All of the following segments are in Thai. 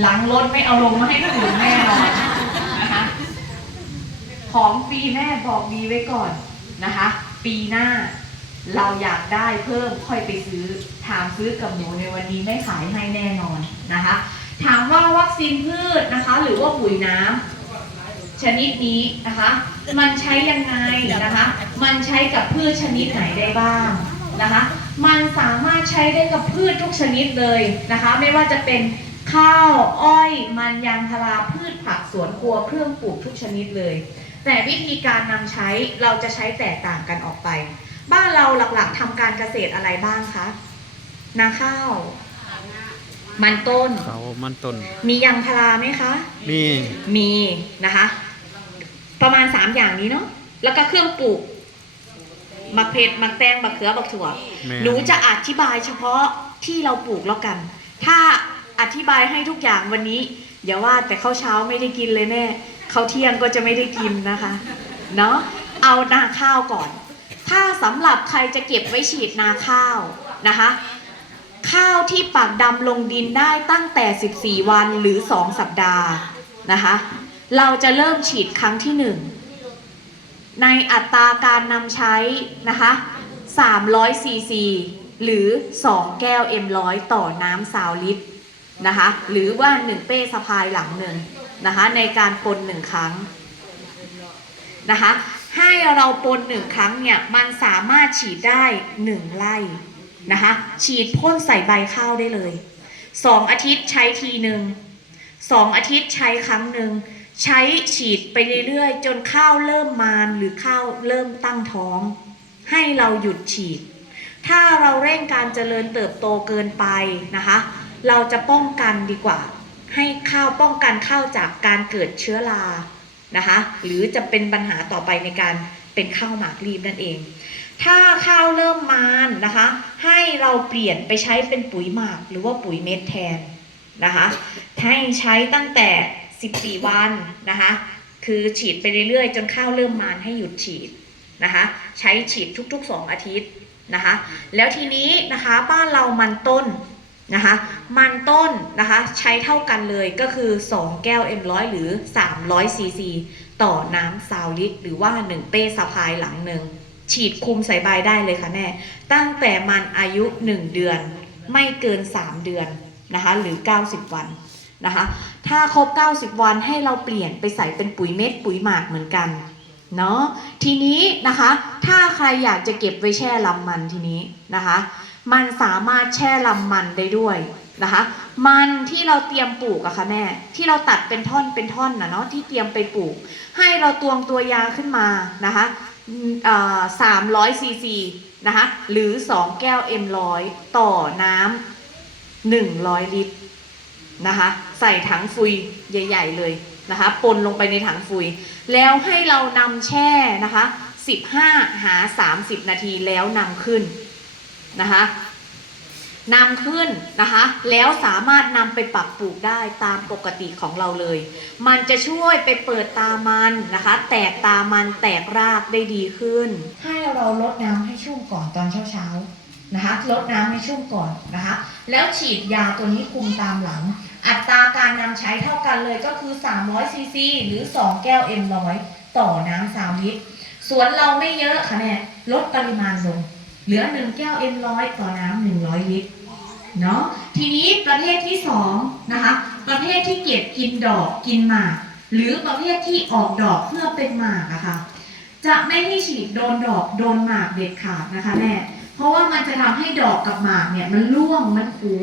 หลังรถไม่เอาลงมาให้คนอื่นแน่นอนนะคะ ของฟรีแม่บอกดีไว้ก่อนนะคะ ปีหน้าเราอยากได้เพิ่มค่อยไปซื้อ ถามซื้อกับหนูในวันนี้ไม่ขายให้แน่นอนนะคะ ถามว่าวัคซีนพืชนะคะ หรือว่าปุ๋ยน้ำชนิดนี้นะคะ มันใช้ยังไงนะคะ มันใช้กับพืชชนิดไหนได้บ้างนะคะ มันสามารถใช้ได้กับพืชทุกชนิดเลยนะคะ ไม่ว่าจะเป็น ข้าว อ้อย มันยางพาราพืชผักสวนครัวเครื่องปลูกทุกชนิดเลย แต่วิธีการนำใช้เราจะใช้แตกต่างกันออกไป บ้านเราหลักๆทำการเกษตรอะไรบ้างคะนาข้าว มันต้น เขามันต้น มียางพาราไหมคะ มีมีนะคะ ประมาณ 3 อย่างนี้เนาะแล้วก็เครื่องปลูกมักเผ็ดมักแตงมักเขือมักถั่ว แม่หนูจะอธิบายเฉพาะที่เราปลูกแล้วกัน ถ้า อธิบายให้ทุกอย่างวันนี้ อย่าว่าแต่ข้าวเช้าไม่ได้กินเลยแม่ข้าวเที่ยงก็จะไม่ได้กินนะคะเนาะเอานาข้าวก่อน ถ้าสำหรับใครจะเก็บไว้ฉีดนาข้าวนะคะ ข้าวที่ปักดำลงดินได้ตั้งแต่ 14 วันหรือ 2 สัปดาห์นะคะ เราจะเริ่มฉีดครั้งที่ 1 ในอัตราการนำใช้นะคะ300ซีซีหรือ 2 แก้ว M100 ต่อน้ำซาวลิตร นะคะหรือว่า1เป้สะพายหลังหนึ่งนะคะในการปนหนึ่งครั้งนะคะให้เราปนหนึ่งครั้งเนี่ยมันสามารถฉีดได้1ไร่นะคะฉีดพ่นใส่ใบข้าวได้เลย2อาทิตย์ใช้ทีหนึ่งสองอาทิตย์ใช้ครั้งหนึ่งใช้ฉีดไปเรื่อยๆ จนข้าวเริ่มมานหรือข้าวเริ่มตั้งท้อง ให้เราหยุดฉีด ถ้าเราเร่งการเจริญเติบโตเกินไปนะคะ เราจะป้องกันดีกว่า ให้ข้าวป้องกันข้าวจากการเกิดเชื้อรานะคะหรือจะเป็นปัญหาต่อไปในการเป็นข้าวหมากรีบนั่นเอง ถ้าข้าวเริ่มมานนะคะ ให้เราเปลี่ยนไปใช้เป็นปุ๋ยหมากหรือว่าปุ๋ยเม็ดแทนนะคะให้ใช้ตั้งแต่ 14 วันนะคะ คือฉีดไปเรื่อยๆ จนข้าวเริ่มมานให้หยุดฉีดนะคะ ใช้ฉีดทุกๆ 2 อาทิตย์นะคะ แล้วทีนี้นะคะบ้านเรามันต้น นะคะมันต้นนะคะใช้เท่ากันเลยก็คือ 2 แก้ว M100 หรือ 300 ซีซี ต่อน้ำซาวลิตรหรือว่า 1 เป้สะพายหลังหนึ่ง ฉีดคุมใส่ใบได้เลยค่ะแน่ตั้งแต่มันอายุ 1 เดือน ไม่เกิน 3 เดือนนะคะหรือ 90 วันนะคะถ้าครบ 90 วันให้เราเปลี่ยนไปใส่เป็นปุ๋ยเม็ดปุ๋ยหมากเหมือนกันเนาะทีนี้นะคะถ้าใครอยากจะเก็บไว้แช่ลำมันทีนี้นะคะ มันสามารถแช่ลำมันได้ด้วยนะคะ มันที่เราเตรียมปลูกอะค่ะแม่ ที่เราตัดเป็นท่อนเป็นท่อนนะเนาะที่เตรียมไปปลูก ให้เราตวงตัวยาขึ้นมานะคะสามร้อยซีซีนะคะหรือ 2 แก้ว M100 ต่อน้ำ100 ลิตรนะคะใส่ถังฟุยใหญ่ ๆ เลยนะคะปนลงไปในถังฟุย แล้วให้เรานำแช่นะคะ 15 หา 30 นาทีแล้วนำขึ้น นะคะนำขึ้นนะคะแล้วสามารถนำไปปรับปลูกได้ตามปกติของเราเลย มันจะช่วยไปเปิดตามันนะคะ แตกตามันแตกรากได้ดีขึ้น ให้เราลดน้ำให้ชุ่มก่อนตอนเช้าๆนะคะลดน้ำให้ชุ่มก่อนนะคะ แล้วฉีดยาตัวนี้คุมตามหลัง อัตราการนำใช้เท่ากันเลยก็คือ300ซีซีหรือ 2 แก้ว M100 ต่อน้ำ3ลิตรสวนเราไม่เยอะค่ะแม่ลดปริมาณลง เหลือ1แก้ว M100 ต่อน้ำ100ลิตรเนาะทีนี้ประเภทที่2นะคะประเภทที่เก็บกินดอกกินหมาก หรือประเภทที่ออกดอกเพื่อเป็นหมากอะค่ะจะไม่ให้ฉีดโดนดอกโดนหมากเด็ดขาดนะคะแม่เพราะว่ามันจะทำให้ดอกกับหมากเนี่ยมันร่วงมันขู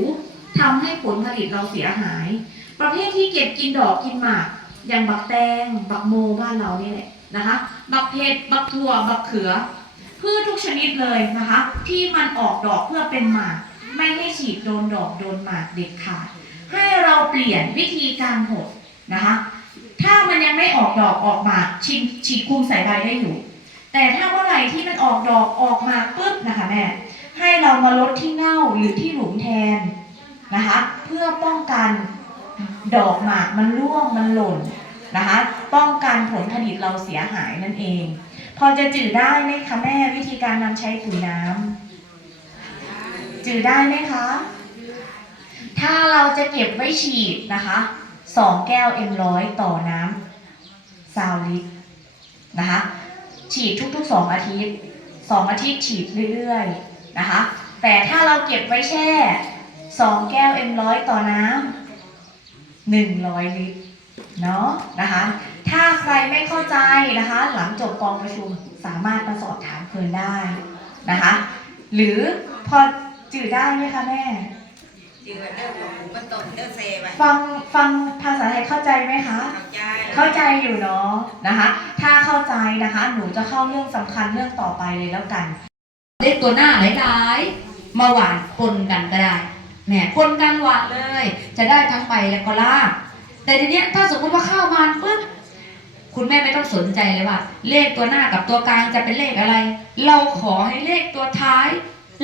ทำให้ผลผลิตเราเสียหาย ประเภทที่เก็บกินดอกกินหมาก อย่างบักแตงบักโมบ้านเรานี่แหละนะคะ บักเพชรบักถั่วบักเขือ พืชทุกชนิดเลยนะคะ ที่มันออกดอกเพื่อเป็นหมาก ไม่ให้ฉีดโดนดอกโดนหมากเด็ดขาดให้เราเปลี่ยนวิธีการหดนะคะ ถ้ามันยังไม่ออกดอกออกหมากฉีดฉีดคุมใส่ใบได้อยู่ แต่ถ้าเมื่อไหร่ที่มันออกดอกออกมาปุ๊บนะคะแม่ให้เรามาลดที่เง่าหรือที่หลุมแทนนะคะ เพื่อป้องกันดอกหมากมันร่วงมันหล่นนะคะ ป้องกันผลผลิตเราเสียหายนั่นเอง พอจะจืดได้ไหมคะแม่วิธีการนำใช้ปุ๋ยน้ำจืดได้ไหมคะ ถ้าเราจะเก็บไว้ฉีดนะคะสองแก้วเอ็มร้อยต่อน้ำซาวลิตรนะคะฉีดทุกๆสองอาทิตย์สองอาทิตย์ฉีดเรื่อยๆนะคะ แต่ถ้าเราเก็บไว้แช่สองแก้วเอ็มร้อยต่อน้ำหนึ่งร้อยลิตรเนาะนะคะ ถ้าใครไม่เข้าใจนะคะ หลังจบกองประชุมสามารถมาสอบถามเพื่อนได้นะคะ หรือพอจืดได้ไหมคะแม่จืดเด้อของหมูมันต้มเด้อเซไว้ฟังฟังภาษาไทยเข้าใจไหมคะเข้าใจเข้าใจอยู่เนาะนะคะ ถ้าเข้าใจนะคะ หนูจะเข้าเรื่องสำคัญเรื่องต่อไปเลยแล้วกัน เลขตัวหน้าหลายๆมาหวานปนกันก็ได้แหมปนกันหวานเลย จะได้ทั้งใบและก็ล่างแต่ทีเนี้ยถ้าสมมติว่าข้าวมันปุ๊บ คุณแม่ไม่ต้องสนใจเลยว่า เลขตัวหน้ากับตัวกลางจะเป็นเลขอะไร เราขอให้เลขตัวท้าย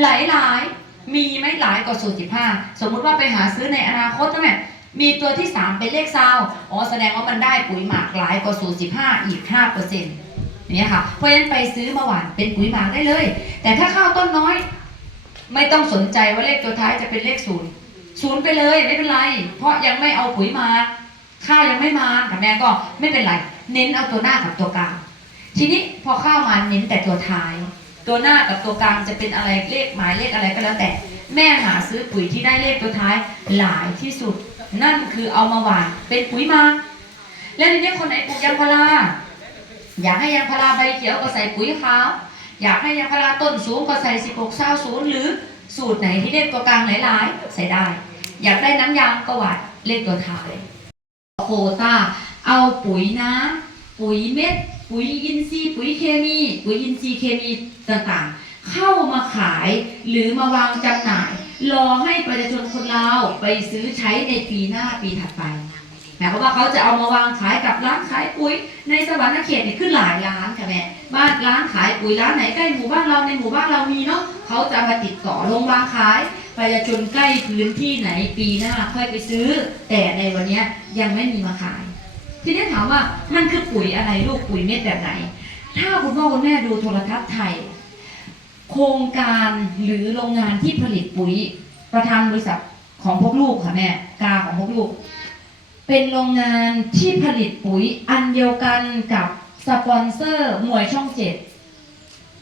หลายๆมีไหมหลายกว่าสูตรสิบห้าสมมุติว่าไปหาซื้อในอนาคตนะแม่มีตัวที่สามเป็นเลขซาวอ๋อแสดงว่ามันได้ปุ๋ยหมักหลายกว่าสูตรสิบห้าอีกห้าเปอร์เซ็นต์เนี่ยค่ะ เพราะฉะนั้นไปซื้อมาหวานเป็นปุ๋ยหมักได้เลย แต่ถ้าข้าวต้นน้อย ไม่ต้องสนใจว่าเลขตัวท้ายจะเป็นเลขศูนย์ศูนย์ไปเลยไม่เป็นไร เพราะยังไม่เอาปุ๋ยมา ข้าวยังไม่มากับแม่ก็ไม่เป็นไร เน้นเอาตัวหน้ากับตัวกลาง ทีนี้พอข้าวมาเน้นแต่ตัวท้าย ตัวหน้ากับตัวกลางจะเป็นอะไรเลขหมายเลขอะไรก็แล้วแต่ แม่หาซื้อปุ๋ยที่ได้เลขตัวท้ายหลายที่สุด นั่นคือเอามาหว่านเป็นปุ๋ยมา แล้วทีนี้คนไหนปลูกยางพาราอยากให้ยางพาราใบเขียวก็ใส่ปุ๋ยขาวอยากให้ยางพาราต้นสูงก็ใส่16เศร้าศูนย์หรือสูตรไหนที่เลขตัวกลางหลายๆ ใส่ได้ อยากได้น้ำยางก็หวานเลขตัวท้าย โคต้าเอาปุ๋ยน้ำปุ๋ยเม็ด ปุ๋ยอินทรีย์ปุ๋ยเคมี ปุ๋ยอินทรีย์เคมีต่างๆ เข้ามาขายหรือมาวางจำหน่าย รอให้ประชาชนคนลาวไปซื้อใช้ในปีหน้าปีถัดไปหมายความว่าเขาจะเอามาวางขายกับร้านขายปุ๋ย ในสวรรค์เขตเนี่ยขึ้นหลายร้านค่ะแม่บ้านร้านขายปุ๋ยร้านไหนใกล้หมู่บ้านเราในหมู่บ้านเรามีเนาะเขาจะมาติดต่อลงวางขาย ประชาชนใกล้พื้นที่ไหนปีหน้าค่อยไปซื้อ แต่ในวันนี้ยยังไม่มีมาขาย ทีนี้ถามว่ามันคือปุ๋ยอะไรลูกปุ๋ยเม็ดแบบไหน ถ้าคุณพ่อคุณแม่ดูโทรทัศน์ไทย โครงการหรือโรงงานที่ผลิตปุ๋ยประธานบริษัทของพวกลูกค่ะแม่กาของพวกลูก เป็นโรงงานที่ผลิตปุ๋ยอันเดียวกันกับสปอนเซอร์มวยช่องเจ็ด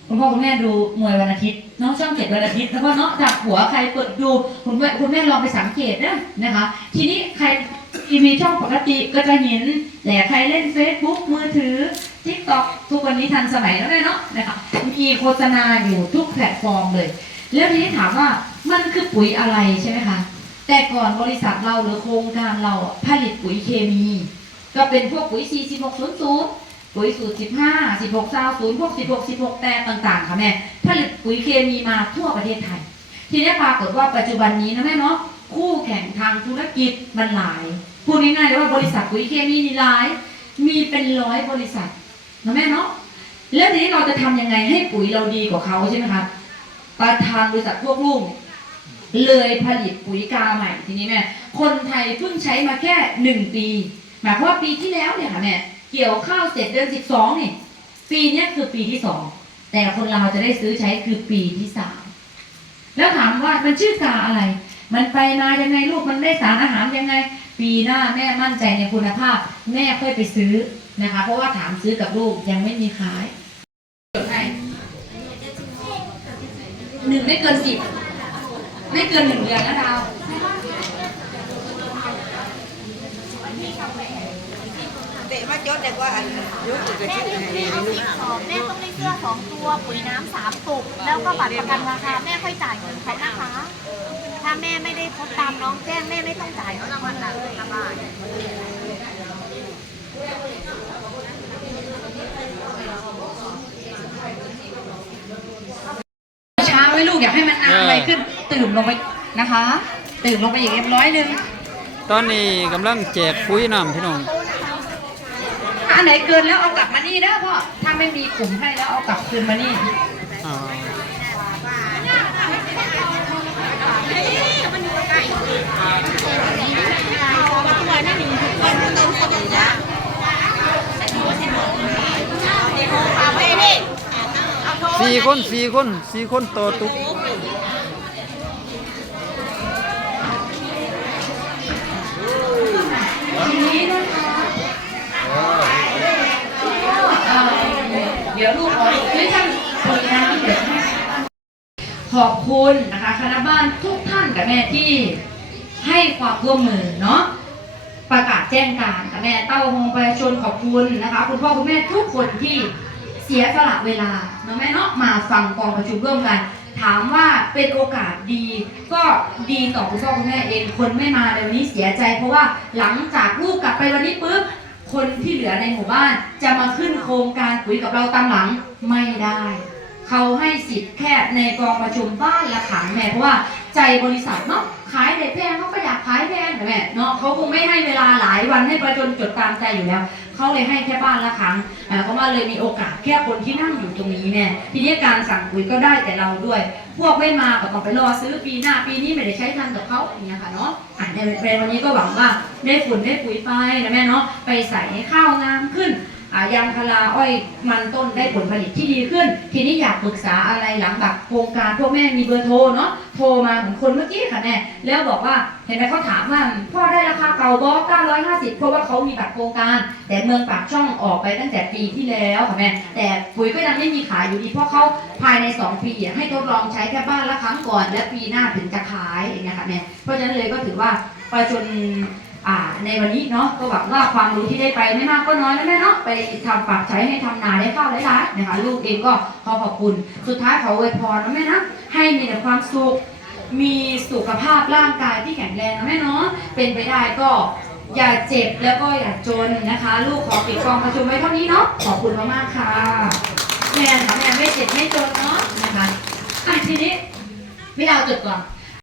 คุณพ่อคุณแม่ดูมวยวันอาทิตย์ น้องช่องเจ็ดวันอาทิตย์แล้วก็เนาะจากหัวใครเปิดดูคุณแม่คุณแม่ลองไปสังเกตนะนะคะ ทีนี้ใครทีวีช่องปกติก็จะเห็นแต่ใครเล่น Facebook มือถือทิกตอกทุกวันนี้ทันสมัยแล้วเนาะนะคะมีโฆษณาอยู่ทุกแพลตฟอร์มเลย แล้วทีนี้ถามว่ามันคือปุ๋ยอะไรใช่ไหมคะแต่ก่อนบริษัทเราหรือโครงการเราผลิตปุ๋ยเคมี ก็เป็นพวกปุ๋ย 4600 ปุ๋ยสูตร 15 16 20พวก 16 16 แต่ต่างๆ ค่ะแม่ผลิตปุ๋ยเคมีมาทั่วประเทศไทย ทีนี้ปรากฏว่าปัจจุบันนี้นะแม่เนาะคู่แข่งทางธุรกิจมันหลาย พูดง่ายๆเลยว่าบริษัทปุ๋ยเคมีมีหลาย มีเป็นร้อยบริษัทนะแม่เนาะแล้วทีนี้เราจะทำยังไงให้ปุ๋ยเราดีกว่าเขาใช่ไหมคะประธานบริษัทพวกลูกเลยผลิตปุ๋ยกาใหม่ทีนี้แม่คนไทยเพิ่งใช้มาแค่หนึ่งปี หมายความว่าปีที่แล้วเนี่ยค่ะแม่ เกี่ยวข้าวเสร็จเดือนสิบสองนี่ ปีนี้คือปีที่สอง แต่คนเราจะได้ซื้อใช้คือปีที่สามแล้วถามว่ามันชื่อกาอะไร มันไปมายังไงลูกมันได้สารอาหารยังไง ปีหน้าแม่มั่นใจในคุณภาพ แม่ค่อยไปซื้อนะคะ เพราะว่าถามซื้อกับลูกยังไม่มีขายจดให้หนึ่งไม่เกินสิบไม่เกินหนึ่งเดือนนะดาว ตะมาจดเด็กว่าอันยุติกระแม่ชื่อไม่ให้เอาลูสิกบสองแม่ต้องได้เสื้อสองตัวปุ๋ยน้ำสามตุกแล้วก็บัตรประกันราคาแม่ค่อยจ่ายเงินเขานะคะ ถ้าแม่ไม่ได้พบตามน้องแจ้งแม่ไม่ต้องจ่ายเขารางวัลเลยละบาทเช้าไว้ลูกอยากให้มันนานไปขึ้น ตื่นลงไปนะคะ ตื่นลงไปอีกเรียบร้อยหนึงตอนนี้กำลังแจกปุ๋ยน้ำพี่น้องถ้าอัน ไหนเกินแล้วเอากลับมานี่เด้อพ่อ ถ้าไม่มีกลุ่มให้แล้วเอากลับคืนมานี่อ่าสี่คนสี่คนสี่คนต่อตุ๊ก ด้วยท่านปุ๋ยน้ำเดี๋ยวให้ขอบคุณนะคะคณะบ้านทุกท่านกับแม่ที่ให้ความร่วมมือเนาะประกาศแจ้งการกับแม่เต้าโฮงประชาชนขอบคุณนะคะ คุณพ่อคุณแม่ทุกคนที่เสียสละเวลาเนาะแม่เนาะมาฟังกองประชุมร่วมกัน ถามว่าเป็นโอกาสดี ก็ดีต่อคุณพ่อคุณแม่เองคนไม่มาในวันนี้เสียใจ เพราะว่าหลังจากลูกกลับไปวันนี้ปุ๊บ คนที่เหลือในหมู่บ้านจะมาขึ้นโครงการปุ๋ยกับเราตามหลังไม่ได้ เขาให้สิทธิ์แค่ในกองประชุมบ้านละขังแม่เพราะว่าใจบริษัทเนาะขายได้แพงเขาก็อยากขายแพงแต่แม่เนาะเขาคงไม่ให้เวลาหลายวันให้ประชนจดตามใจอยู่แล้วเขาเลยให้แค่บ้านละขัง ก็เลยมีโอกาสแค่คนที่นั่งอยู่ตรงนี้เนี่ยทีนี้การสั่งปุ๋ยก็ได้แต่เราด้วย พวกไม่มาก็ต้องไปรอซื้อปีหน้าปีนี้ไม่ได้ใช้ทันกับเขาอย่างเงี้ยค่ะเนาะอ่านในวันนี้ก็หวังว่าได้ฝุ่นได้ปุ๋ยไปนะแม่เนาะไปใส่ให้ข้าวงามขึ้น ยางพาราอ้อยมันต้นได้ผลผลิตที่ดีขึ้น ทีนี้อยากปรึกษาอะไรหลังจากโครงการพวกแม่มีเบอร์โทรเนาะโทรมาเหมือนคนเมื่อกี้ค่ะแม่แล้วบอกว่าเห็นไหมเขาถามว่าพ่อได้ราคาเก่าบอ950เพราะว่าเขามีบัตรโครงการ แต่เมืองปากช่องออกไปตั้งแต่ปีที่แล้วค่ะแม่แต่ปุ๋ยก็ยังไม่มีขายอยู่ดีเพราะเขาภายใน 2 ปีให้ทดลองใช้แค่บ้านละครั้งก่อน และปีหน้าถึงจะขายอย่างเงี้ยค่ะแม่เพราะฉะนั้นเลยก็ถือว่าประชาชน อ่าในวันนี้เนาะก็หวังว่าความรู้ที่ได้ไปไม่มากก็น้อยนะแม่เนาะไปทำปรับใช้ให้ทำนาได้ข้าวหลายๆนะคะลูกเองก็ขอขอบคุณสุดท้ายขออวยพรนะแม่นะให้มีแต่ความสุขมีสุขภาพร่างกายที่แข็งแรงนะแม่เนาะเป็นไปได้ก็อย่าเจ็บแล้วก็อย่าจนนะคะ ลูกขอปิดกองประชุมไว้เท่านี้เนาะขอบคุณมากๆค่ะแม่ค่ะแม่ไม่เจ็บไม่จนเนาะนะคะอะทีนี้ไม่เอาจดก่อน